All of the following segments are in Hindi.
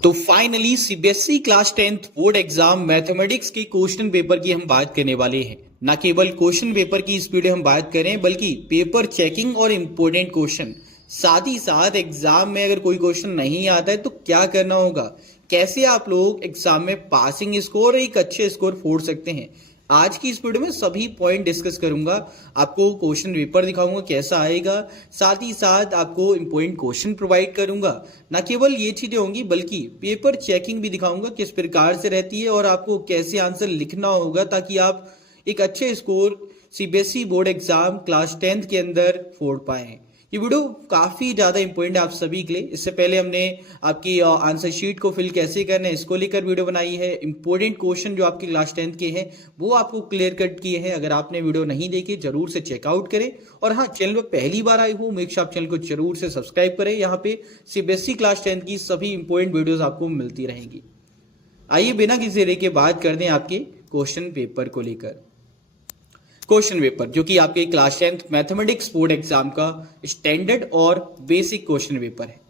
तो finally CBSE class 10th board exam mathematics के क्वेश्चन पेपर की हम बात करने वाले हैं। ना केवल क्वेश्चन पेपर की इस वीडियो हम बात करें बल्कि पेपर चेकिंग और इम्पोर्टेंट क्वेश्चन, साथ ही साथ एग्जाम में अगर कोई क्वेश्चन नहीं आता है तो क्या करना होगा, कैसे आप लोग एग्जाम में पासिंग स्कोर एक अच्छे स्कोर फोड़ सकते हैं। आज की इस वीडियो में सभी पॉइंट डिस्कस करूंगा। आपको क्वेश्चन पेपर दिखाऊंगा कैसा आएगा, साथ ही साथ आपको इंपॉर्टेंट क्वेश्चन प्रोवाइड करूंगा। ना केवल ये चीजें होंगी बल्कि पेपर चेकिंग भी दिखाऊंगा किस प्रकार से रहती है और आपको कैसे आंसर लिखना होगा ताकि आप एक अच्छे score CBSE board exam class 10th के अंदर फोड़ पाए। ये वीडियो काफी ज्यादा इंपॉर्टेंट है आप सभी के लिए। इससे पहले हमने आपकी आंसर शीट को फिल कैसे करना है इसको लेकर वीडियो बनाई है। इंपॉर्टेंट क्वेश्चन जो आपके क्लास 10th के हैं वो आपको क्लियर कट किए हैं। अगर आपने वीडियो नहीं देखी जरूर से चेकआउट करें, और हाँ, चैनल पर पहली बार आए हो मेक श्योर आप चैनल को जरूर से सब्सक्राइब करें। यहाँ पे सीबीएसई क्लास 10th की सभी इंपॉर्टेंट वीडियोज आपको मिलती रहेंगी। आइए बिना किसी देरी के बात कर दें आपके क्वेश्चन पेपर को लेकर। क्वेश्चन पेपर जो कि आपके class 10th mathematics board exam का स्टैंडर्ड और बेसिक क्वेश्चन पेपर है।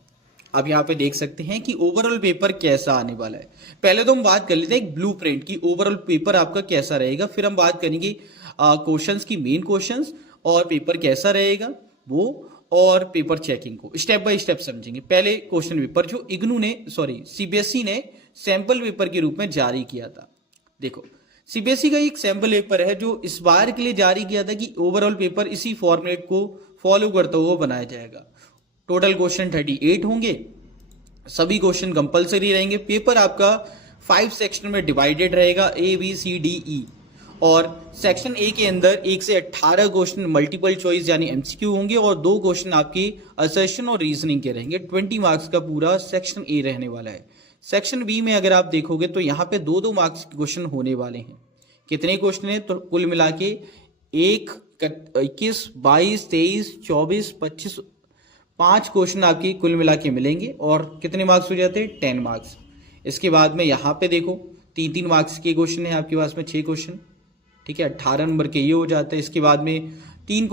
आप यहाँ पे देख सकते हैं कि ओवरऑल पेपर कैसा आने वाला है। पहले तो हम बात कर लेते हैं एक ब्लूप्रिंट की ओवरऑल पेपर आपका कैसा रहेगा, फिर हम बात करेंगे क्वेश्चंस की, मेन क्वेश्चंस और पेपर कैसा रहेगा वो, और पेपर चेकिंग को स्टेप बाय स्टेप समझेंगे। पहले क्वेश्चन पेपर जो इग्नू ने सीबीएसई ने सैंपल पेपर के रूप में जारी किया था। देखो, सीबीएसई का एक सैंपल पेपर है जो इस बार के लिए जारी किया था कि ओवरऑल पेपर इसी फॉर्मेट को फॉलो करता हुआ बनाया जाएगा। टोटल क्वेश्चन 38 होंगे, सभी क्वेश्चन कंपलसरी रहेंगे। पेपर आपका 5 सेक्शन में डिवाइडेड रहेगा, A B C D E, और सेक्शन ए के अंदर 1 से 18 क्वेश्चन मल्टीपल चॉइस यानी एमसीक्यू होंगे और 2 क्वेश्चन आपकी असर्शन और रीजनिंग के रहेंगे। 20 मार्क्स का पूरा सेक्शन ए रहने वाला है। सेक्शन बी में अगर आप देखोगे तो यहाँ पे 2-2 मार्क्स के क्वेश्चन होने वाले हैं। कितने क्वेश्चन है तो कुल मिला के 1, 21, 22, 23, 24, 25, 5 क्वेश्चन आपकी कुल मिला के मिलेंगे और कितने मार्क्स हो जाते हैं 10 मार्क्स। इसके बाद में यहाँ पे देखो 3-3 मार्क्स के क्वेश्चन है आपके पास में 6 क्वेश्चन, ठीक है, 18 नंबर के ये हो जाते हैं। इसके बाद में 4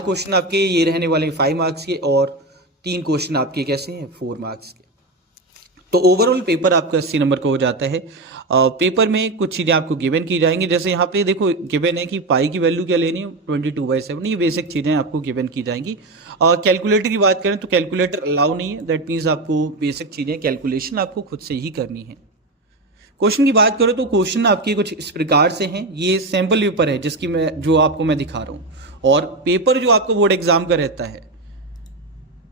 क्वेश्चन आपके ये रहने वाले हैं 5 मार्क्स के, और 3 क्वेश्चन आपके कैसे हैं 4 मार्क्स के। तो ओवरऑल पेपर आपका 80 नंबर का हो जाता है। पेपर में कुछ चीज़ें आपको गिवन की जाएंगी, जैसे यहाँ पे देखो गिवन है कि पाई की वैल्यू क्या लेनी है 22/7, ये बेसिक चीज़ें आपको गिवन की जाएंगी। कैलकुलेटर की बात करें तो कैलकुलेटर अलाउ नहीं है, दैट मीन्स आपको बेसिक चीज़ें कैलकुलेशन आपको खुद से ही करनी है। क्वेश्चन की बात करो तो क्वेश्चन आपके कुछ इस प्रकार से हैं। ये सैंपल पेपर है जो आपको मैं दिखा रहा हूँ, और पेपर जो आपको बोर्ड एग्जाम का रहता है,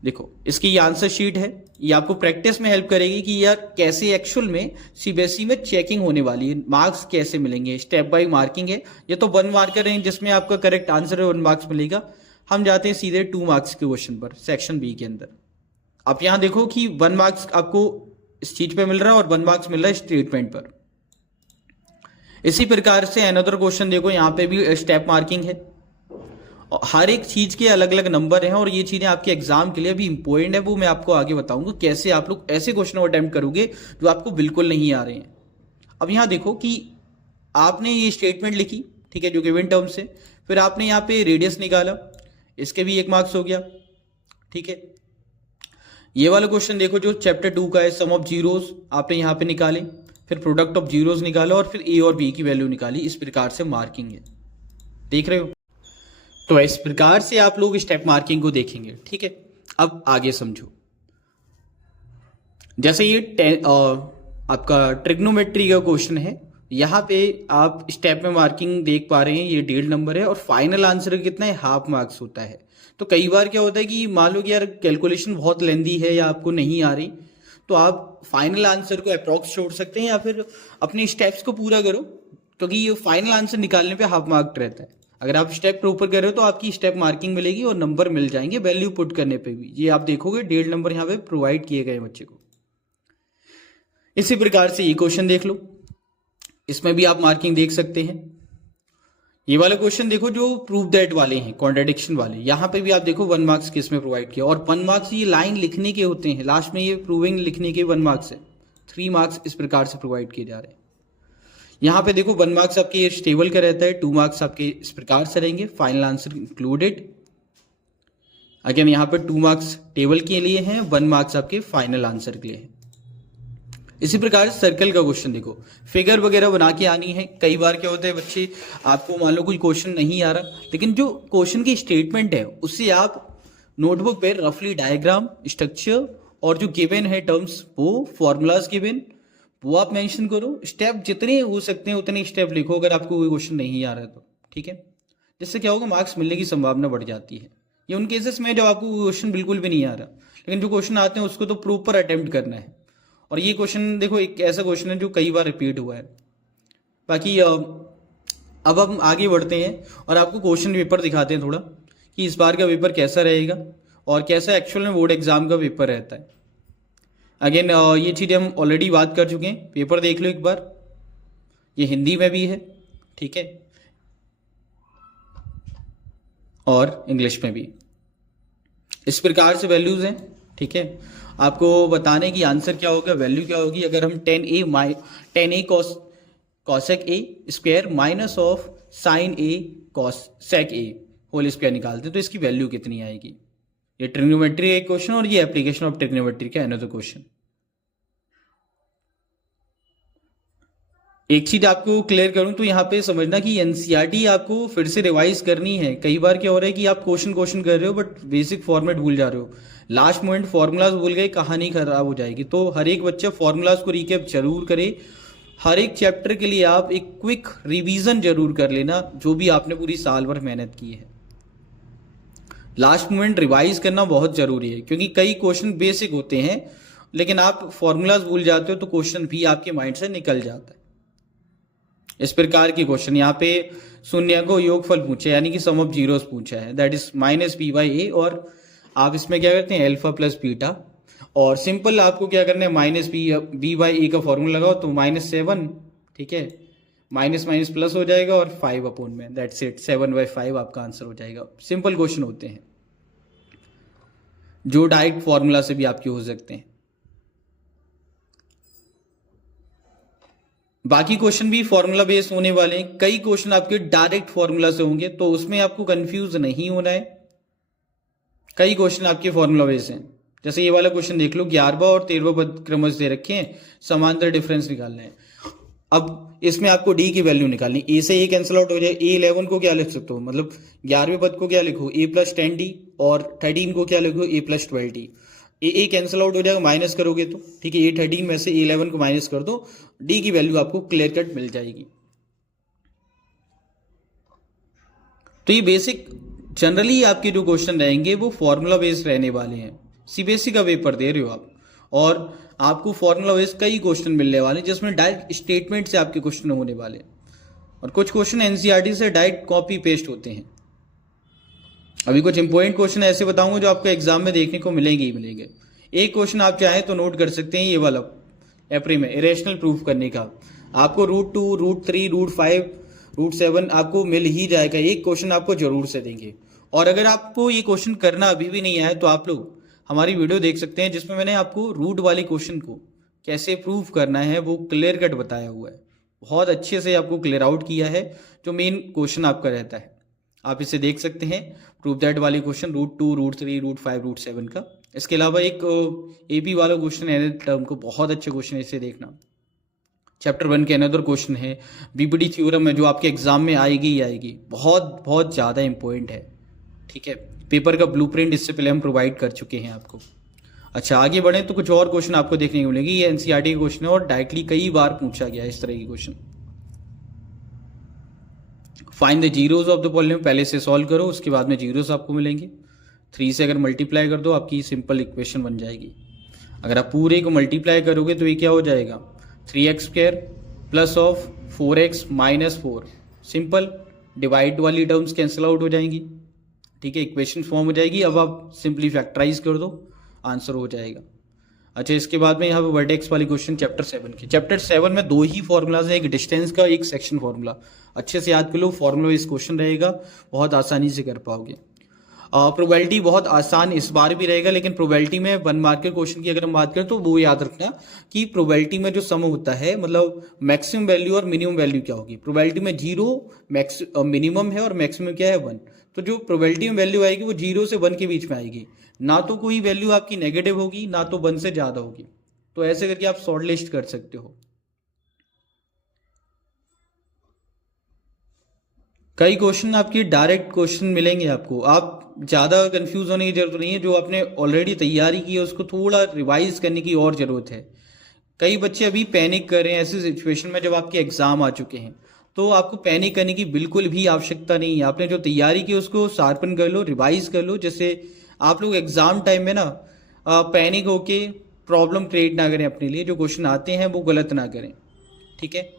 देखो इसकी ये आंसर शीट है। ये आपको प्रैक्टिस में हेल्प करेगी कि यार कैसे एक्चुअल में सीबीएसई में चेकिंग होने वाली है, मार्क्स कैसे मिलेंगे, स्टेप बाय मार्किंग है। ये तो 1 मार्कर है जिसमें आपका करेक्ट आंसर है 1 मार्क्स मिलेगा। हम जाते हैं सीधे 2 मार्क्स के क्वेश्चन पर सेक्शन बी के अंदर। आप यहाँ देखो कि 1 मार्क्स आपको इस चीज पे मिल रहा है और 1 मार्क्स मिल रहा है स्टेटमेंट पर। इसी प्रकार से अनदर क्वेश्चन देखो, यहाँ पे भी स्टेप मार्किंग है। हर एक चीज के अलग अलग नंबर हैं और ये चीजें आपके एग्जाम के लिए भी इंपॉर्टेंट है। वो मैं आपको आगे बताऊंगा कैसे आप लोग ऐसे क्वेश्चन अटेम्प्ट करोगे जो आपको बिल्कुल नहीं आ रहे हैं। अब यहाँ देखो कि आपने ये स्टेटमेंट लिखी, ठीक है, जो गिवन टर्म से, फिर आपने यहाँ पे रेडियस निकाला, इसके भी 1 मार्क्स हो गया, ठीक है। ये वाला क्वेश्चन देखो जो चैप्टर 2 का है, सम ऑफ जीरोस आपने यहाँ पे निकाले, फिर प्रोडक्ट ऑफ जीरोस निकाला और फिर ए और बी की वैल्यू निकाली। इस प्रकार से मार्किंग है, देख रहे हो। तो इस प्रकार से आप लोग स्टेप मार्किंग को देखेंगे, ठीक है। अब आगे समझो, जैसे ये आपका ट्रिग्नोमेट्री का क्वेश्चन है। यहाँ पे आप स्टेप में मार्किंग देख पा रहे हैं, ये 1.5 नंबर है और फाइनल आंसर कितना है, हाफ मार्क्स होता है। तो कई बार क्या होता है कि मान लो कि यार कैलकुलेशन बहुत लेंदी है या आपको नहीं आ रही, तो आप फाइनल आंसर को अप्रॉक्स छोड़ सकते हैं या फिर अपने स्टेप्स को पूरा करो, क्योंकि ये फाइनल आंसर निकालने पे हाफ मार्क रहता है। अगर आप स्टेप प्रॉपर कर रहे हो तो आपकी स्टेप मार्किंग मिलेगी और नंबर मिल जाएंगे वैल्यू पुट करने पे भी। ये आप देखोगे 1.5 नंबर यहाँ पे प्रोवाइड किए गए बच्चे को। इसी प्रकार से ये क्वेश्चन देख लो, इसमें भी आप मार्किंग देख सकते हैं। ये वाला क्वेश्चन देखो जो प्रूव दैट वाले हैं, कॉन्ट्राडिक्शन वाले, यहाँ पे भी आप देखो 1 मार्क्स किस में प्रोवाइड किया, और 1 मार्क्स ये लाइन लिखने के होते हैं, लास्ट में ये प्रूविंग लिखने के 1 मार्क्स है। 3 मार्क्स इस प्रकार से प्रोवाइड किए जा रहे हैं। यहाँ पे देखो 1 मार्क्स आपके स्टेबल का रहता है, 2 मार्क्स आपके इस प्रकार से रहेंगे, फाइनल आंसर इंक्लूडेड। अगेन यहाँ पे 2 मार्क्स टेबल के लिए हैं, 1 मार्क्स आपके फाइनल आंसर के लिए है। इसी प्रकार सर्कल का क्वेश्चन देखो, फिगर वगैरह बना के आनी है। कई बार क्या होता है बच्चे, आपको मान लो कोई क्वेश्चन नहीं आ रहा, लेकिन जो क्वेश्चन की स्टेटमेंट है उससे आप नोटबुक पे रफली डायग्राम, स्ट्रक्चर और जो गिवन है टर्म्स, वो फॉर्मूलाज गिवन, वो आप मेंशन करो। स्टेप जितने हो सकते हैं उतने स्टेप लिखो अगर आपको कोई क्वेश्चन नहीं आ रहा है तो, ठीक है। जिससे क्या होगा, मार्क्स मिलने की संभावना बढ़ जाती है। ये उन केसेस में जब आपको क्वेश्चन बिल्कुल भी नहीं आ रहा, लेकिन जो क्वेश्चन आते हैं उसको तो प्रॉपर अटेम्प्ट करना है। और ये क्वेश्चन देखो एक ऐसा क्वेश्चन है जो कई बार रिपीट हुआ है। बाकी अब हम आगे बढ़ते हैं और आपको क्वेश्चन पेपर दिखाते हैं थोड़ा, कि इस बार का पेपर कैसा रहेगा और कैसा एक्चुअल में बोर्ड एग्जाम का पेपर रहता है। अगेन ये चीज़ें हम ऑलरेडी बात कर चुके हैं, पेपर देख लो एक बार। ये हिंदी में भी है, ठीक है, और इंग्लिश में भी। इस प्रकार से वैल्यूज हैं, ठीक है। आपको बताने की आंसर क्या होगा, वैल्यू क्या होगी। अगर हम 10a cosec A square minus of sine A cosec A whole square निकालते हैं तो इसकी वैल्यू कितनी आएगी। ये ट्रिग्नोमेट्री एक क्वेश्चन और ये एप्लीकेशन ऑफ ट्रिग्नोमेट्री का अनदर क्वेश्चन। एक चीज आपको क्लियर करूं तो यहाँ पे समझना कि एनसीईआरटी आपको फिर से रिवाइज करनी है। कई बार क्या हो रहा है कि आप क्वेश्चन कर रहे हो बट बेसिक फॉर्मेट भूल जा रहे हो, लास्ट मोमेंट फॉर्मूलाज भूल गए, कहानी खराब हो जाएगी। तो हर एक बच्चा फॉर्मूलाज को रिकैप जरूर करे। हर एक चैप्टर के लिए आप एक क्विक रिवीजन जरूर कर लेना, जो भी आपने पूरी साल भर मेहनत की है। लास्ट मोमेंट रिवाइज करना बहुत जरूरी है, क्योंकि कई क्वेश्चन बेसिक होते हैं लेकिन आप फॉर्मूलाज भूल जाते हो तो क्वेश्चन भी आपके माइंड से निकल जाता है। इस प्रकार की क्वेश्चन यहाँ पे शून्य को योगफल पूछे, यानी कि सम ऑफ जीरोस पूछा है, that is minus b by a. और आप इसमें क्या करते हैं, अल्फा प्लस बीटा। और सिंपल आपको क्या करना है, माइनस बी बाई ए का फॉर्मूला लगाओ तो -7, ठीक है, माइनस माइनस प्लस हो जाएगा और 5 अपॉन में, दैट्स इट, 7/5 आपका आंसर हो जाएगा। सिंपल क्वेश्चन होते हैं जो डायरेक्ट फॉर्मूला से भी आपके हो सकते हैं। बाकी क्वेश्चन भी फॉर्मूला बेस्ड होने वाले हैं। कई क्वेश्चन आपके डायरेक्ट फॉर्मूला से होंगे तो उसमें आपको कंफ्यूज नहीं होना है। कई क्वेश्चन आपके फॉर्मूला बेस्ड हैं, जैसे ये वाला क्वेश्चन देख लो, 11वां और 13वां पद क्रमश दे रखे हैं, समांतर डिफरेंस निकालना है। अब इसमें आपको डी की वैल्यू निकालनी, ए से ए कैंसिल आउट हो जाए। A11 को क्या लिख सकते हो, मतलब 11वें पद को क्या लिखो, a + 10d, और 13 को क्या लिखो, a + 12d। A cancel out हो जाएगा, माइनस करोगे तो, ठीक है, A13 में से A11 को माइनस कर दो, डी की वैल्यू आपको क्लियर कट मिल जाएगी। तो ये बेसिक जनरली आपके जो क्वेश्चन रहेंगे वो फॉर्मूला बेस्ड रहने वाले हैं। सीबीएसई का पेपर दे रहे हो आप और आपको फॉर्मूला बेस्ड कई क्वेश्चन मिलने वाले हैं, जिसमें डायरेक्ट स्टेटमेंट से आपके क्वेश्चन होने वाले हैं, और कुछ क्वेश्चन एनसीईआरटी से डायरेक्ट कॉपी पेस्ट होते हैं। अभी कुछ इंपॉर्टेंट क्वेश्चन ऐसे बताऊंगा जो आपको एग्जाम में देखने को मिलेंगे ही मिलेंगे। एक क्वेश्चन आप चाहें तो नोट कर सकते हैं, ये वाला एप्री में इरेशनल प्रूफ करने का, आपको √2, √3, √5, √7 आपको मिल ही जाएगा। एक क्वेश्चन आपको जरूर से देंगे। और अगर आपको ये क्वेश्चन करना अभी भी नहीं आया तो आप लोग हमारी वीडियो देख सकते हैं, जिसमें मैंने आपको रूट वाले क्वेश्चन को कैसे प्रूफ करना है वो क्लियर कट बताया हुआ है। बहुत अच्छे से आपको क्लियर आउट किया है जो मेन क्वेश्चन आपका रहता है। आप इसे देख सकते हैं, प्रूफ दैट वाले क्वेश्चन √2, √3, √5, √7 का। इसके अलावा एक एपी वाला क्वेश्चन है टर्म को, बहुत अच्छे क्वेश्चन है, इसे देखना। चैप्टर 1 के अनदर क्वेश्चन है बीपीडी थ्योरम है, जो आपके एग्जाम में आएगी ही आएगी, बहुत बहुत ज़्यादा इंपॉर्टेंट है, ठीक है। पेपर का ब्लूप्रिंट इससे पहले हम प्रोवाइड कर चुके हैं आपको। अच्छा, आगे बढ़े तो कुछ और क्वेश्चन आपको देखने को मिलेंगे। ये एनसीईआरटी का क्वेश्चन है और डायरेक्टली कई बार पूछा गया इस तरह की question. Find the zeros of the polynomial, पहले से सॉल्व करो, उसके बाद में जीरोस आपको मिलेंगे। 3 से अगर मल्टीप्लाई कर दो आपकी सिंपल इक्वेशन बन जाएगी। अगर आप पूरे को मल्टीप्लाई करोगे तो ये क्या हो जाएगा, 3x² plus of 4x minus 4। Simple divide वाली टर्म्स कैंसिल आउट हो जाएंगी, ठीक है, इक्वेशन फॉर्म हो जाएगी। अब आप सिंपली फैक्टराइज कर दो, आंसर हो जाएगा। अच्छा, इसके बाद में यहाँ पे वर्टेक्स वाली क्वेश्चन चैप्टर 7 के। चैप्टर 7 में 2 ही फॉर्मूलाज है, एक डिस्टेंस का, एक सेक्शन फॉर्मूला। अच्छे से याद कर लो, फॉर्मूला इस क्वेश्चन रहेगा, बहुत आसानी से कर पाओगे। प्रोबेबिलिटी बहुत आसान इस बार भी रहेगा, लेकिन प्रोबेबिलिटी में 1 मार्कर क्वेश्चन की अगर हम बात करें तो वो याद रखना कि प्रोबेबिलिटी में जो सम होता है, मतलब मैक्सिमम वैल्यू और मिनिमम वैल्यू क्या होगी। प्रोबेबिलिटी में 0 मिनिमम है और मैक्सिमम क्या है 1। तो जो प्रोबेबिलिटी में वैल्यू आएगी वो 0 से 1 के बीच में आएगी, ना तो कोई वैल्यू आपकी नेगेटिव होगी ना तो 1 से ज़्यादा होगी। तो ऐसे करके आप शॉर्ट लिस्ट कर सकते हो। कई क्वेश्चन आपकी डायरेक्ट क्वेश्चन मिलेंगे आपको, आप ज़्यादा कंफ्यूज होने की जरूरत नहीं है। जो आपने ऑलरेडी तैयारी की है उसको थोड़ा रिवाइज करने की और ज़रूरत है। कई बच्चे अभी पैनिक कर रहे हैं ऐसी सिचुएशन में जब आपके एग्ज़ाम आ चुके हैं, तो आपको पैनिक करने की बिल्कुल भी आवश्यकता नहीं है। आपने जो तैयारी की उसको शार्पन कर लो, रिवाइज कर लो, जैसे आप लोग एग्ज़ाम टाइम में ना पैनिक होके प्रॉब्लम क्रिएट ना करें अपने लिए, जो क्वेश्चन आते हैं वो गलत ना करें, ठीक है।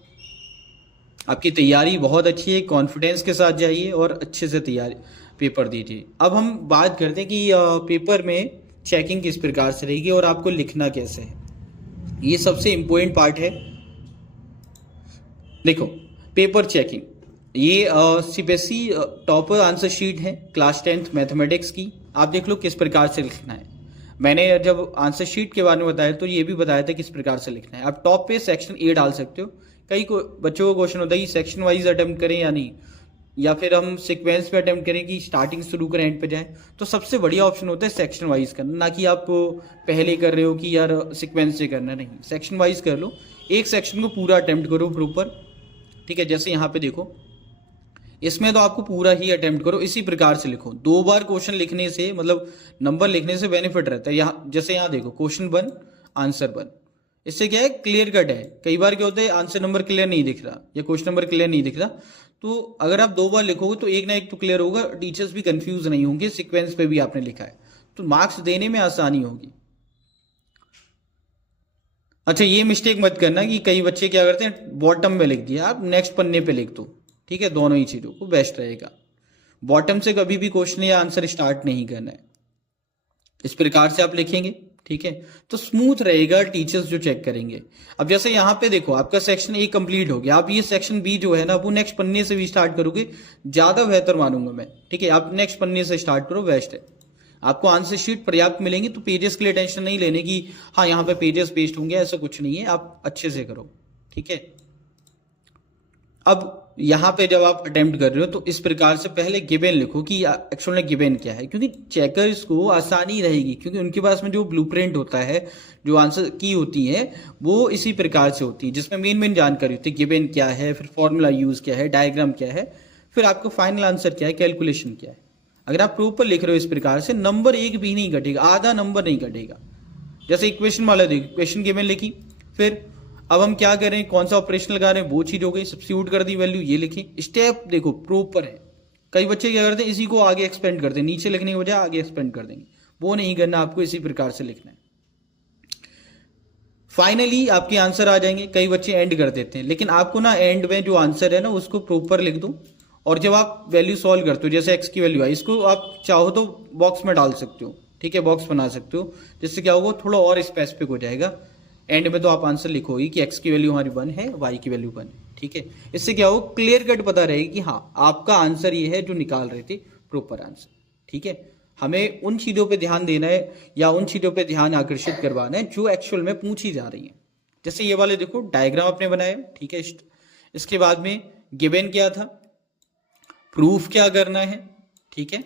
आपकी तैयारी बहुत अच्छी है, कॉन्फिडेंस के साथ जाइए और अच्छे से तैयारी पेपर दीजिए। अब हम बात करते हैं कि पेपर में चेकिंग किस प्रकार से रहेगी और आपको लिखना कैसे है। ये सबसे इम्पोर्टेंट पार्ट है। देखो, पेपर चेकिंग, ये सीबीएसई टॉपर आंसर शीट है क्लास 10th मैथमेटिक्स की। आप देख लो किस प्रकार से लिखना है। मैंने जब आंसर शीट के बारे में बताया तो ये भी बताया था किस प्रकार से लिखना है। आप टॉप पे सेक्शन ए डाल सकते हो। कई बच्चों को क्वेश्चन होता है कि सेक्शन वाइज अटेम्प्ट करें या नहीं, या फिर हम सीक्वेंस पे अटेम्प्ट करें कि स्टार्टिंग शुरू करें एंड पे जाएं। तो सबसे बढ़िया ऑप्शन होता है सेक्शन वाइज करना, ना कि आप पहले कर रहे हो कि यार सीक्वेंस से करना। नहीं, सेक्शन वाइज कर लो, एक सेक्शन को पूरा अटेम्प्ट करो प्रॉपर, ठीक है। जैसे यहाँ पे देखो, इसमें तो आपको पूरा ही अटेम्प्ट करो, इसी प्रकार से लिखो। 2 बार क्वेश्चन लिखने से मतलब नंबर लिखने से बेनिफिट रहता है। यहाँ जैसे यहाँ देखो, क्वेश्चन 1 आंसर 1, इससे क्या है, क्लियर कट है। कई बार क्या होता है, आंसर नंबर क्लियर नहीं दिख रहा या क्वेश्चन नंबर क्लियर नहीं दिख रहा, तो अगर आप 2 बार लिखोगे तो एक ना एक तो क्लियर होगा, टीचर्स भी कंफ्यूज नहीं होंगे, सीक्वेंस पे भी आपने लिखा है तो मार्क्स देने में आसानी होगी। अच्छा, ये मिस्टेक मत करना कि कई बच्चे क्या करते हैं, बॉटम में लिख दिया, आप नेक्स्ट पन्ने पे लिख दो, ठीक है। दोनों ही चीजों को बेस्ट रहेगा। बॉटम से कभी भी क्वेश्चन या आंसर स्टार्ट नहीं करना है। इस प्रकार से आप लिखेंगे, ठीक है, तो स्मूथ रहेगा, टीचर्स जो चेक करेंगे। अब जैसे यहाँ पे देखो, आपका सेक्शन ए कंप्लीट हो गया, आप ये सेक्शन बी जो है ना वो नेक्स्ट पन्ने से भी स्टार्ट करोगे, ज्यादा बेहतर मानूंगा मैं, ठीक है। आप नेक्स्ट पन्ने से स्टार्ट करो, बेस्ट है। आपको आंसर शीट पर्याप्त मिलेंगी, तो पेजेस के लिए टेंशन नहीं लेने की हाँ यहाँ पे पेजेस पेस्ट होंगे, ऐसा कुछ नहीं है। आप अच्छे से करो, ठीक है। अब यहाँ पे जब आप अटेम्प्ट कर रहे हो तो इस प्रकार से पहले गिवन लिखो कि एक्चुअल में गिवन क्या है, क्योंकि चेकर्स को आसानी रहेगी, क्योंकि उनके पास में जो ब्लूप्रिंट होता है, जो आंसर की होती है वो इसी प्रकार से होती है, जिसमें मेन जानकारी होती है, गिवन क्या है, फिर फॉर्मूला यूज क्या है, डायग्राम क्या है, फिर आपका फाइनल आंसर क्या है, कैलकुलेशन क्या है। अगर आप प्रॉपर लिख रहे हो इस प्रकार से, नंबर एक भी नहीं घटेगा, आधा नंबर नहीं घटेगा। जैसे इक्वेशन वाला देखो, इक्वेशन गिवन लिखी, फिर अब हम क्या करें, कौन सा ऑपरेशन लगा रहे हैं वो चीज हो गई, सब्स्टिट्यूट कर दी वैल्यू, ये लिखी, स्टेप देखो प्रॉपर है। कई बच्चे क्या करते हैं, इसी को आगे एक्सपेंड करते हैं, नीचे लिखने की बजाय आगे एक्सपेंड कर देंगे, वो नहीं करना, आपको इसी प्रकार से लिखना है। फाइनली आपके आंसर आ जाएंगे। कई बच्चे एंड कर देते हैं, लेकिन आपको ना एंड में जो आंसर है ना उसको प्रॉपर लिख दो, और जब आप वैल्यू सॉल्व करते हो, जैसे एक्स की वैल्यू आई, इसको आप चाहो तो बॉक्स में डाल सकते हो, ठीक है, बॉक्स बना सकते हो, जिससे क्या होगा, थोड़ा और स्पेसिफिक हो जाएगा। एंड में तो आप आंसर लिखोगे कि एक्स की वैल्यू हमारी 1 है, वाई की वैल्यू 1 है, ठीक है। इससे क्या हो, क्लियर कट पता रहेगी कि हाँ आपका आंसर ये है जो निकाल रहे थे, प्रॉपर आंसर, ठीक है। हमें उन चीज़ों पे ध्यान देना है या उन चीज़ों पे ध्यान आकर्षित करवाना है जो एक्चुअल में पूछी जा रही है। जैसे ये वाले देखो, डायग्राम आपने बनाया, ठीक है। इसके बाद में गिवन क्या था, प्रूफ क्या करना है, ठीक है।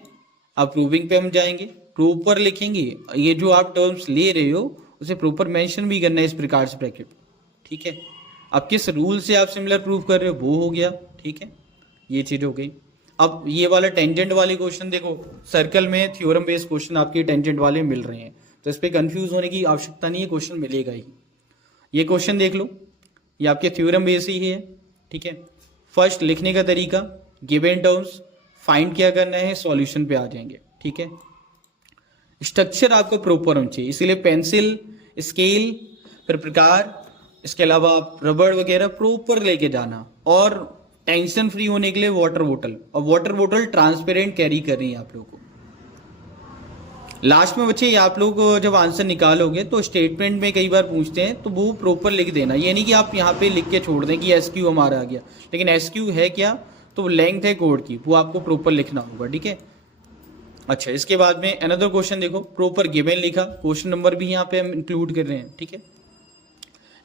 अब प्रूविंग पे हम जाएंगे, प्रॉपर लिखेंगे, ये जो आप टर्म्स ले रहे हो उसे प्रॉपर मेंशन भी करना है इस प्रकार से ब्रैकेट, ठीक है। अब किस रूल से आप सिमिलर प्रूफ कर रहे हो वो हो गया, ठीक है, ये चीज हो गई। अब ये वाला टेंजेंट वाले क्वेश्चन देखो, सर्कल में थ्योरम बेस्ड क्वेश्चन आपके टेंजेंट वाले मिल रहे हैं, तो इस पर कंफ्यूज होने की आवश्यकता नहीं है, क्वेश्चन मिलेगा ही। ये क्वेश्चन देख लो, ये आपके थ्योरम बेस्ड ही है, ठीक है। फर्स्ट लिखने का तरीका, गिवन टर्म्स, फाइंड क्या करना है, सॉल्यूशन पे आ जाएंगे, ठीक है। स्ट्रक्चर आपको प्रॉपर होना चाहिए, इसीलिए पेंसिल, स्केल, फिर प्रकार, इसके अलावा रबड़ वगैरह प्रॉपर लेके जाना, और टेंशन फ्री होने के लिए वाटर बोतल, और वाटर बोतल ट्रांसपेरेंट कैरी करनी है आप लोगों को। लास्ट में बच्चे आप लोग जब आंसर निकालोगे तो स्टेटमेंट में कई बार पूछते हैं, तो वो प्रॉपर लिख देना, ये नहीं कि आप यहाँ पे लिख के छोड़ दें कि एसक्यू हमारा आ गया, लेकिन एसक्यू है क्या, तो लेंथ है कोड की, वो आपको प्रॉपर लिखना होगा, ठीक है। अच्छा, इसके बाद में अनदर क्वेश्चन देखो, प्रॉपर गिवन लिखा, क्वेश्चन नंबर भी यहाँ पे हम इंक्लूड कर रहे हैं, ठीक है।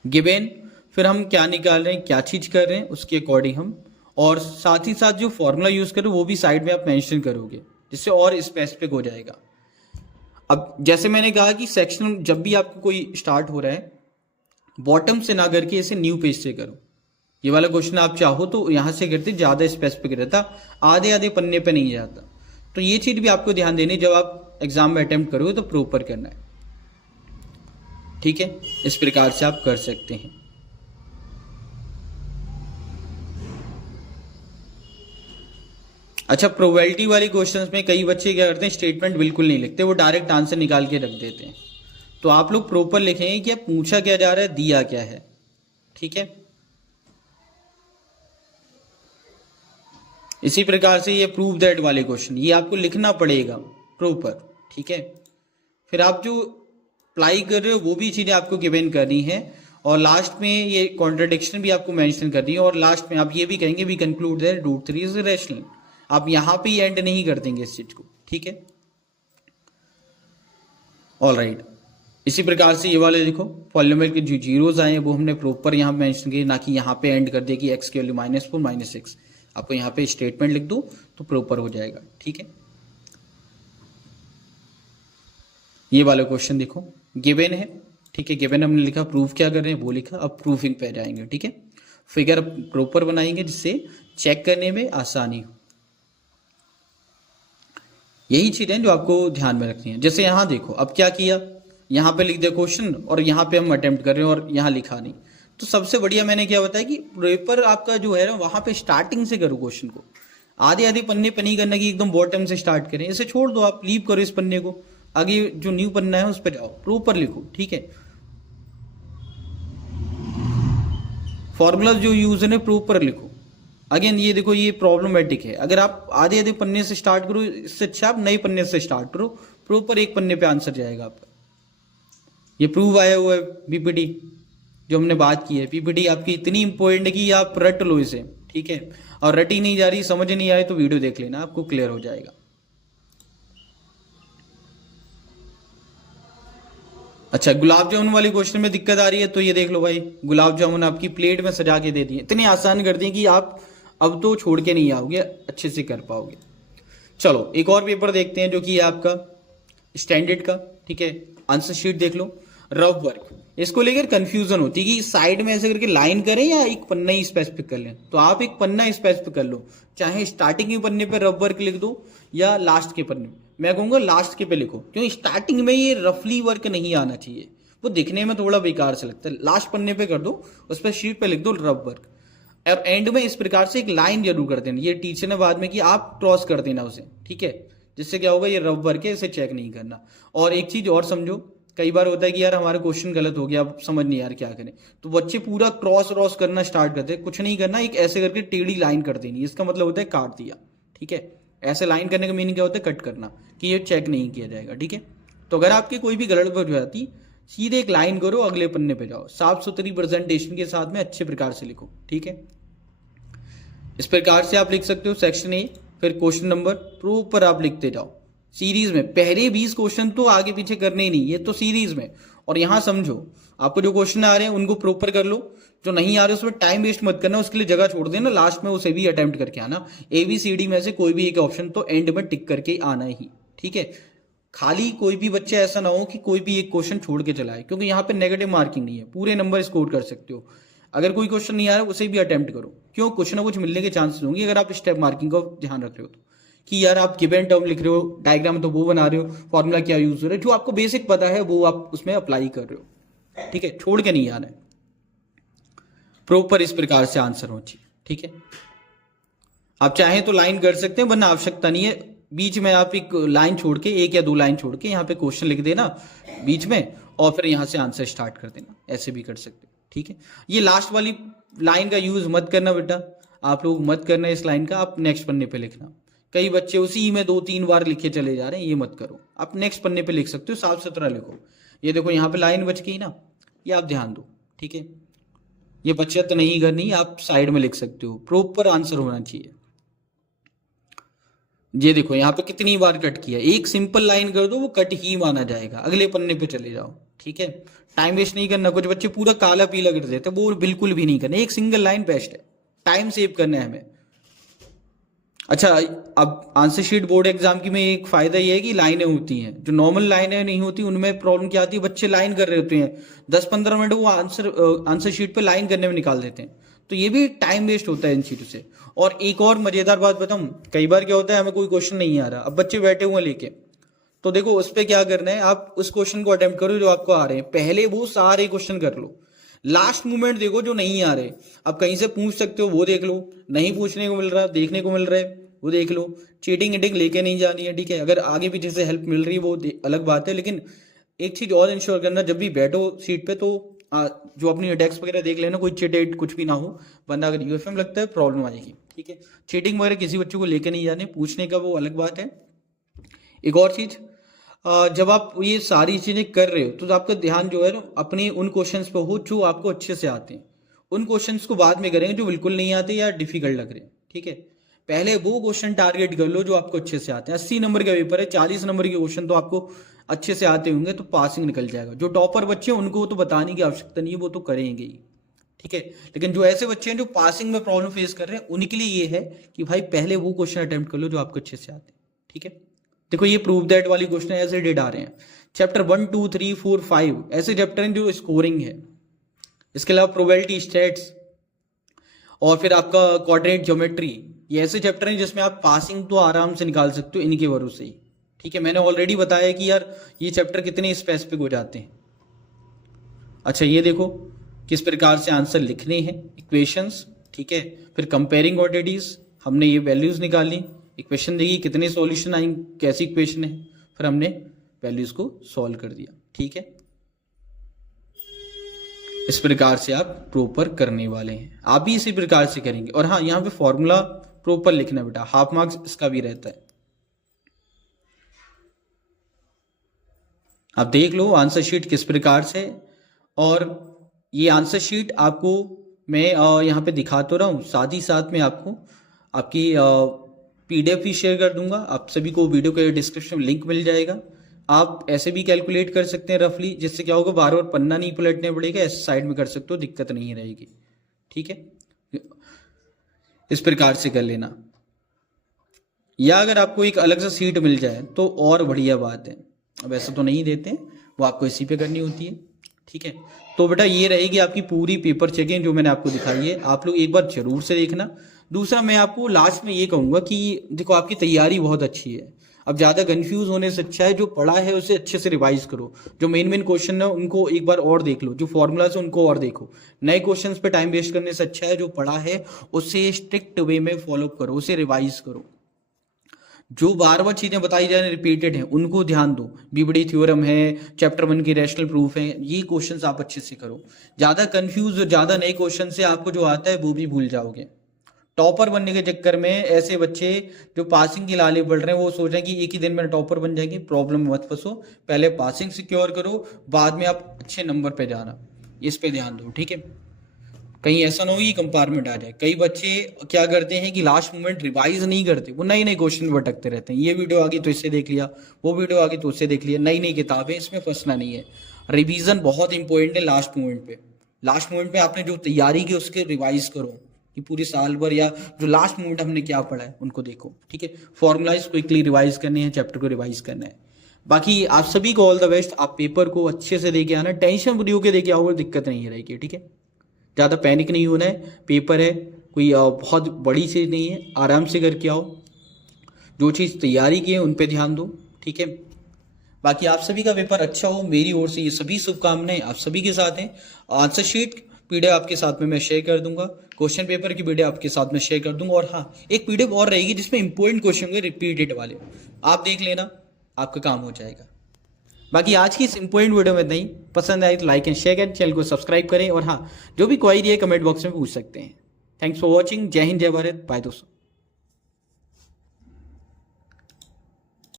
गिवन, फिर हम क्या निकाल रहे हैं, क्या चीज कर रहे हैं, उसके अकॉर्डिंग हम और साथ ही साथ जो फॉर्मूला यूज करो वो भी साइड में आप मेंशन करोगे, जिससे और स्पेसिफिक हो जाएगा। अब जैसे मैंने कहा कि सेक्शन जब भी आपको कोई स्टार्ट हो रहा है, बॉटम से ना करके इसे न्यू पेज से करो। ये वाला क्वेश्चन आप चाहो तो यहां से करते ज्यादा स्पेसिफिक रहता, आधे आधे पन्ने पे नहीं जाता। तो ये चीज भी आपको ध्यान देनी, जब आप एग्जाम में अटेम्प्ट करोगे तो प्रॉपर करना है, ठीक है। इस प्रकार से आप कर सकते हैं। अच्छा, प्रोबेबिलिटी वाले क्वेश्चंस में कई बच्चे क्या करते हैं, स्टेटमेंट बिल्कुल नहीं लिखते, वो डायरेक्ट आंसर निकाल के रख देते हैं। तो आप लोग प्रॉपर लिखेंगे कि अब पूछा क्या जा रहा है, दिया क्या है, ठीक है। इसी प्रकार से ये प्रूव दैट वाले क्वेश्चन, ये आपको लिखना पड़ेगा प्रॉपर, ठीक है। फिर आप जो अप्लाई कर रहे हो वो भी चीजें आपको गिवन करनी है, और लास्ट में ये कॉन्ट्रडिक्शन भी आपको मेंशन करनी है, और लास्ट में आप ये भी कहेंगे we conclude that root 3 is rational. आप यहां पे ही एंड नहीं कर देंगे इस चीज को, ठीक है। ऑल राइट, इसी प्रकार से ये वाले देखो पॉलिनोमियल के जो जीरोज आए हैं वो हमने प्रॉपर यहाँ मेंशन किए, ना कि यहाँ पे एंड कर दिया कि एक्स की वैल्यू -4 -6। आपको यहाँ पे स्टेटमेंट लिख दो तो प्रॉपर हो जाएगा, ठीक है। ये वाला क्वेश्चन देखो गिवन है, ठीक है। गिवन हमने लिखा, प्रूफ क्या कर रहे हैं वो लिखा, अब प्रूफिंग पे जाएंगे, ठीक है। फिगर प्रॉपर बनाएंगे जिससे चेक करने में आसानी हो। यही चीजें जो आपको ध्यान में रखनी है। जैसे यहाँ देखो, अब क्या किया, यहाँ पे लिख दिया क्वेश्चन और यहाँ पे हम अटेम्प्ट कर रहे हैं और यहाँ लिखा नहीं। तो सबसे बढ़िया मैंने क्या बताया कि पेपर आपका जो है ना, वहां पे स्टार्टिंग से करो क्वेश्चन को, आधे आधे पन्ने पे नहीं करना कि एकदम बॉटम से स्टार्ट करें। इसे छोड़ दो, आप लीव करो इस पन्ने को, आगे जो न्यू पन्ना है उस पर जाओ, प्रॉपर लिखो, ठीक है। फॉर्मूला जो यूज है प्रॉपर लिखो। अगेन ये देखो, ये प्रॉब्लमेटिक है। अगर आप आधे आधे पन्ने से स्टार्ट करो, इससे अच्छा आप नए पन्ने से स्टार्ट करो, प्रॉपर एक पन्ने पे आंसर जाएगा आपका। ये प्रूव आया हुआ है पीपीटी जो हमने बात की है। पीपीटी आपकी इतनी इंपॉर्टेंट है कि आप रट लो इसे, ठीक है। और रटी नहीं जा रही, समझ नहीं आए तो वीडियो देख लेना, आपको क्लियर हो जाएगा। अच्छा, गुलाब जामुन वाले क्वेश्चन में दिक्कत आ रही है तो ये देख लो भाई, गुलाब जामुन आपकी प्लेट में सजा के दे दिए, इतने आसान कर दिए कि आप अब तो छोड़ के नहीं आओगे, अच्छे से कर पाओगे। चलो एक और पेपर देखते हैं जो कि है आपका स्टैंडर्ड का, ठीक है। आंसर शीट देख लो। रफ वर्क, इसको लेकर कंफ्यूजन होती है कि साइड में ऐसे करके लाइन करें या एक पन्ना ही स्पेसिफिक कर लें। तो आप एक पन्ना स्पेसिफिक कर लो, चाहे स्टार्टिंग के पन्ने पे रफ वर्क लिख दो या लास्ट के पन्ने पे। मैं कहूंगा लास्ट के पे लिखो, क्योंकि स्टार्टिंग में ये रफली वर्क नहीं आना चाहिए, वो दिखने में थोड़ा बेकार से लगता है। लास्ट पन्ने पे कर दो, उस पर शीट पे लिख दो रफ वर्क। और एंड में इस प्रकार से एक लाइन जरूर कर देना, ये टीचर ने बाद में कि आप क्रॉस कर देना उसे, ठीक है। जिससे क्या होगा, ये रफ वर्क है, इसे चेक नहीं करना। और एक चीज और समझो, कई बार होता है कि यार हमारा क्वेश्चन गलत हो गया, अब समझ नहीं यार क्या करें, तो बच्चे पूरा क्रॉस क्रॉस करना स्टार्ट करते हैं। कुछ नहीं करना, एक ऐसे करके टेढ़ी लाइन कर देनी, इसका मतलब होता है काट दिया, ठीक है। ऐसे लाइन करने का मीनिंग क्या होता है, कट करना, कि ये चेक नहीं किया जाएगा, ठीक है। तो अगर आपकी कोई भी गलत हो जाती, सीधे एक लाइन करो, अगले पन्ने पे जाओ, साफ सुथरी प्रेजेंटेशन के साथ में अच्छे प्रकार से लिखो, ठीक है। इस प्रकार से आप लिख सकते हो सेक्शन ए, फिर क्वेश्चन नंबर प्रॉपर आप लिखते जाओ सीरीज में। पहले 20 क्वेश्चन तो आगे पीछे करने ही नहीं, ये तो सीरीज में। और यहां समझो, आपको जो क्वेश्चन आ रहे हैं उनको प्रॉपर कर लो, जो नहीं आ रहे उसमें टाइम वेस्ट मत करना, उसके लिए जगह छोड़ देना, लास्ट में उसे भी अटेम्प्ट करके आना। ABCD में से कोई भी एक ऑप्शन तो एंड में टिक करके आना ही, ठीक है। खाली कोई भी बच्चा ऐसा ना हो कि कोई भी एक क्वेश्चन छोड़ के चलाए, क्योंकि यहाँ पे नेगेटिव मार्किंग नहीं है, पूरे नंबर स्कोर कर सकते हो। अगर कोई क्वेश्चन नहीं आ रहा उसे भी अटेम्प्ट करो, क्यों, कुछ ना कुछ मिलने के चांसेस होंगे अगर आप स्टेप मार्किंग का ध्यान रख रहे हो तो। कि यार आप गिवन टर्म लिख रहे हो, डायग्राम तो वो बना रहे हो, फॉर्मूला क्या यूज हो रहा है, जो आपको बेसिक पता है वो आप उसमें अप्लाई कर रहे हो, ठीक है। छोड़ के नहीं आना है, प्रॉपर इस प्रकार से आंसर हो चाहिए, ठीक है। आप चाहें तो लाइन कर सकते हैं, वरना आवश्यकता नहीं है। बीच में आप एक लाइन छोड़ के, एक या दो लाइन छोड़ के यहाँ पे क्वेश्चन लिख देना बीच में, और फिर यहाँ से आंसर स्टार्ट कर देना, ऐसे भी कर सकते, ठीक है। ये लास्ट वाली लाइन का यूज मत करना बेटा, आप लोग मत करना इस लाइन का, आप नेक्स्ट पन्ने पे लिखना। कई बच्चे उसी में 2-3 बार लिखे चले जा रहे हैं, ये मत करो, आप नेक्स्ट पन्ने पे लिख सकते हो, साफ सुथरा लिखो। ये देखो यहाँ पे लाइन बच गई ना, ये आप ध्यान दो, ठीक है। ये बचत नहीं करनी, आप साइड में लिख सकते हो, प्रॉपर आंसर होना चाहिए। ये देखो यहाँ पे कितनी बार कट किया, एक सिंपल लाइन कर दो, वो कट ही माना जाएगा, अगले पन्ने पे चले जाओ, ठीक है। टाइम वेस्ट नहीं करना। कुछ बच्चे पूरा काला पीला कर देते हैं, वो बिल्कुल भी नहीं करना, एक सिंगल लाइन बेस्ट है, टाइम सेव करना है हमें, अच्छा, अब आंसर शीट बोर्ड एग्जाम की में एक फायदा ये है कि लाइनें होती हैं, जो नॉर्मल लाइनें नहीं होती उनमें प्रॉब्लम क्या आती है, बच्चे लाइन कर रहे होते हैं 10-15 मिनट वो आंसर शीट पे लाइन करने में निकाल देते हैं, तो ये भी टाइम वेस्ट होता है इन चीज़ों से। और एक और मजेदार बात बताऊं, कई बार क्या होता है हमें कोई क्वेश्चन नहीं आ रहा, अब बच्चे बैठे हुए लेके, तो देखो उस पर क्या करना है, आप उस क्वेश्चन को अटेम्प्ट करो जो आपको आ रहे हैं, पहले वो सारे क्वेश्चन कर लो, लास्ट मोमेंट देखो जो नहीं आ रहे, अब कहीं से पूछ सकते हो वो देख लो, नहीं पूछने को मिल रहा देखने को मिल रहा है वो देख लो, चीटिंग ईटिंग लेके नहीं जानी है, ठीक है। अगर आगे पीछे से हेल्प मिल रही है वो अलग बात है, लेकिन एक चीज और इंश्योर करना, जब भी बैठो सीट पे तो जो अपनी डेस्क वगैरह देख लेना, कोई चिट कुछ भी ना हो, वरना अगर यूएफएम लगता है प्रॉब्लम आएगी, ठीक है। चीटिंग वगैरह किसी बच्चे को लेके नहीं जाने, पूछने का वो अलग बात है। एक और चीज, जब आप ये सारी चीजें कर रहे हो तो आपका ध्यान जो है ना अपने उन क्वेश्चंस पे हो जो आपको अच्छे से आते हैं, उन क्वेश्चंस को बाद में करेंगे जो बिल्कुल नहीं आते या डिफिकल्ट लग रहे हैं, ठीक है। पहले वो क्वेश्चन टारगेट कर लो जो आपको अच्छे से आते हैं। 80 नंबर का पेपर है, 40 नंबर के क्वेश्चन तो आपको अच्छे से आते होंगे तो पासिंग निकल जाएगा। जो टॉपर बच्चे हैं उनको तो बताने की आवश्यकता नहीं है, वो तो करेंगे ही, ठीक है। लेकिन जो ऐसे बच्चे हैं जो पासिंग में प्रॉब्लम फेस कर रहे हैं उनके लिए ये है कि भाई पहले वो क्वेश्चन अटेम्प्ट कर लो जो आपको अच्छे से आते हैं, ठीक है। देखो ये प्रूव दैट वाली क्वेश्चन ऐसे डेट आ रहे हैं, चैप्टर 1 2 3 4 5 ऐसे चैप्टर हैं जो स्कोरिंग है। इसके अलावा प्रोबेबिलिटी स्टैट्स और फिर आपका कोऑर्डिनेट ज्योमेट्री, ये ऐसे चैप्टर हैं जिसमें आप पासिंग तो आराम से निकाल सकते हो इनके भरोसे ही, ठीक है। मैंने ऑलरेडी बताया कि यार ये चैप्टर कितने स्पेसिफिक हो जाते हैं। अच्छा ये देखो किस प्रकार से आंसर लिखने हैं, इक्वेशंस, ठीक है। फिर कंपेयरिंग क्वांटिटीज, हमने ये वैल्यूज निकाली, इक्वेशन देखी कितने सॉल्यूशन आई, कैसी इक्वेशन है, फिर हमने वैल्यूज को सॉल्व कर दिया, ठीक है। इस प्रकार से आप प्रॉपर करने वाले हैं, आप भी इसी प्रकार से करेंगे। और हाँ, यहाँ पे फॉर्मूला प्रॉपर लिखना बेटा, हाफ मार्क्स इसका भी रहता है। आप देख लो आंसर शीट किस प्रकार से, और ये आंसर शीट आपको मैं यहाँ पे दिखा तो रहा हूँ, साथ ही साथ में आपको आपकी पीडीएफ भी शेयर कर दूंगा, आप सभी को वीडियो के डिस्क्रिप्शन में लिंक मिल जाएगा। आप ऐसे भी कैलकुलेट कर सकते हैं रफली, जिससे क्या होगा बार बार पन्ना नहीं पलटने पड़ेगा, ऐसे साइड में कर सकते हो, दिक्कत नहीं रहेगी, ठीक है। इस प्रकार से कर लेना, या अगर आपको एक अलग सा सीट मिल जाए तो और बढ़िया बात है, अब ऐसा तो नहीं देते, वो आपको इसी पे करनी होती है, ठीक है। तो बेटा ये रहेगी आपकी पूरी पेपर चेकिंग जो मैंने आपको दिखाई है, आप लोग एक बार जरूर से देखना। दूसरा मैं आपको लास्ट में ये कहूँगा कि देखो आपकी तैयारी बहुत अच्छी है, अब ज़्यादा कंफ्यूज होने से अच्छा है जो पढ़ा है उसे अच्छे से रिवाइज करो, जो मेन क्वेश्चन है उनको एक बार और देख लो, जो फॉर्मूलाज है उनको और देखो, नए क्वेश्चन पे टाइम वेस्ट करने से अच्छा है जो पढ़ा है उसे स्ट्रिक्ट वे में फॉलो करो, उसे रिवाइज करो। जो बार बार चीजें बताई जा रही रिपीटेड हैं उनको ध्यान दो, बीबडी थ्योरम है, चैप्टर 1 की रैशनल प्रूफ है, ये क्वेश्चंस आप अच्छे से करो। ज्यादा कंफ्यूज और ज्यादा नए क्वेश्चन से आपको जो आता है वो भी भूल जाओगे। टॉपर बनने के चक्कर में ऐसे बच्चे जो पासिंग के लाले पढ़ रहे हैं वो सोच रहे हैं कि एक ही दिन में टॉपर बन जाएंगे, प्रॉब्लम में मत फंसो, पहले पासिंग सिक्योर करो, बाद में आप अच्छे नंबर पे जाना, इस पे ध्यान दो, ठीक है। कहीं ऐसा ना हो कि कंपार्टमेंट आ जाए। कई बच्चे क्या करते हैं कि लास्ट मोमेंट रिवाइज नहीं करते, वो नए नए क्वेश्चन भटकते रहते हैं, ये वीडियो आ गई तो इससे देख लिया, वो वीडियो आ गई तो उससे देख लिया, नई नई किताबें, इसमें फंसना नहीं है। रिवीजन बहुत इंपॉर्टेंट है लास्ट मोमेंट पे, लास्ट मोमेंट पे आपने जो तैयारी की उसके रिवाइज करो कि पूरे साल भर, या जो लास्ट मोमेंट हमने क्या पढ़ा है उनको देखो, ठीक है। फॉर्मुलाइज क्विकली रिवाइज करने हैं, चैप्टर को रिवाइज करना है। बाकी आप सभी को ऑल द बेस्ट, आप पेपर को अच्छे से देके आना, टेंशन फ्री होकर देके आओगे, दिक्कत नहीं रहेगी, ठीक है। ज़्यादा पैनिक नहीं होना है, पेपर है कोई बहुत बड़ी चीज़ नहीं है, आराम से करके आओ, जो चीज़ तैयारी की है उन पे ध्यान दो, ठीक है। बाकी आप सभी का पेपर अच्छा हो, मेरी ओर से ये सभी शुभकामनाएं आप सभी के साथ हैं। आंसर शीट पीडीएफ आपके साथ में मैं शेयर कर दूंगा, क्वेश्चन पेपर की पीडीएफ आपके साथ में शेयर कर दूंगा, और हाँ एक पीडीएफ और रहेगी जिसमें इंपॉर्टेंट क्वेश्चन होंगे रिपीटेड वाले, आप देख लेना, आपका काम हो जाएगा। बाकी आज की इस इंपॉर्टेंट वीडियो में नहीं, पसंद आए तो लाइक एंड शेयर करें, चैनल को सब्सक्राइब करें, और हाँ जो भी क्वेरी है कमेंट बॉक्स में पूछ सकते हैं। थैंक्स फॉर वॉचिंग, जय हिंद जय भारत, बाय दोस्तों।